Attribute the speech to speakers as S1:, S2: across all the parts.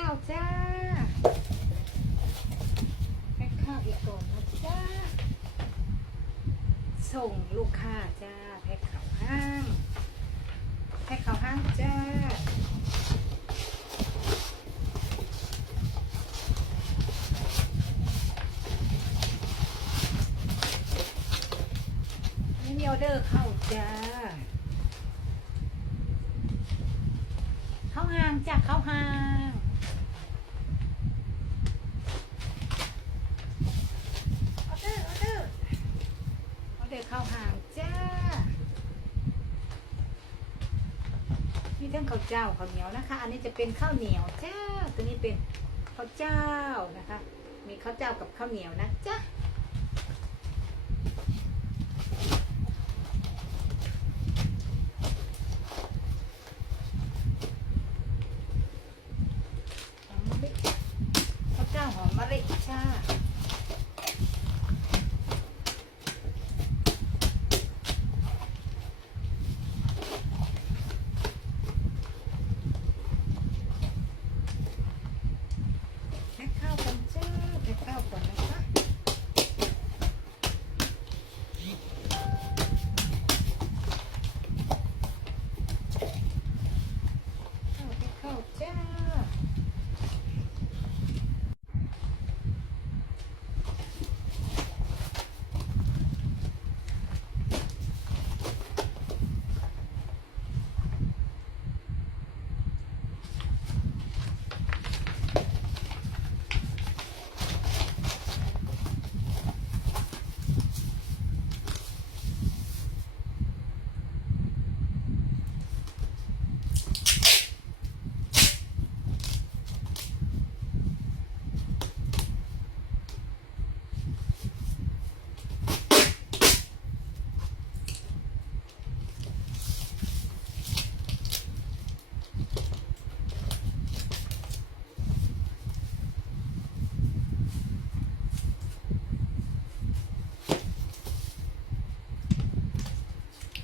S1: ข้าวจ้าแพ็คข้าวอีกก่อนนะจ้า ส่งลูกค้าจ้าแพ็คข้าวห้างแพ็คข้าวห้างจ้าไม่มีออเดอร์เข้าจ้าเข้าห้างจ้ะเข้าห้างออเดอร์ออเดอร์ออ เดอร์เข้าหางจ้า มีทั้งข้าวเจ้าข้าวเหนียวนะคะ อันนี้จะเป็นข้าวเหนียวจ้า ตัวนี้เป็นข้าวเจ้านะคะ มีข้าวเจ้ากับข้าวเหนียวนะจ้าข้าวเจ้าหอมมะลิจ้า แพ็คข้าวกันจ้าแพ็คข้าวก่อนนะคะข้าวแพ็คข้าวจ้า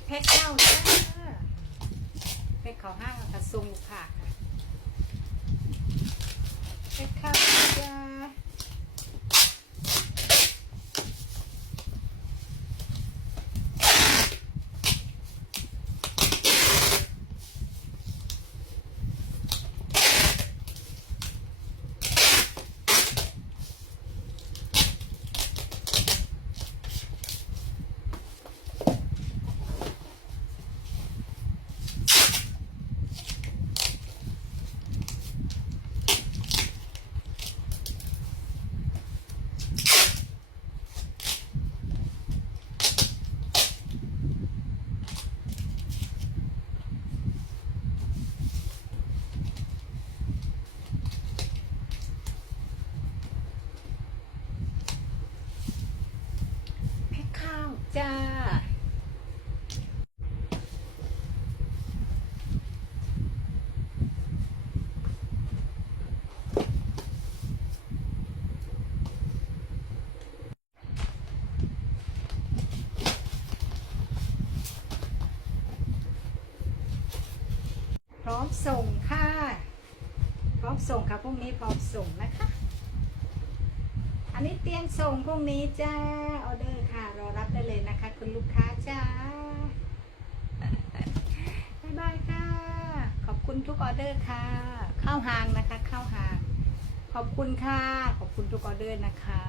S1: แพ็คข้าวจ้าแพ็คข้าห้างกระซุงค่ะแพ็คข้าวจ้า จ้า พร้อมส่งค่ะ พร้อมส่งค่ะพรุ่งนี้พร้อมส่งนะคะ อันนี้เตรียมส่งพรุ่งนี้จ้าออเดอร์ค่ะ รอรับได้เลยนะคะ คุณลูกค้าจ้าบ๊ายบายค่ะ ขอบคุณทุกออเดอร์ค่ะ เข้าหางนะคะ เข้าหาง ขอบคุณค่ะ ขอบคุณทุกออเดอร์นะคะ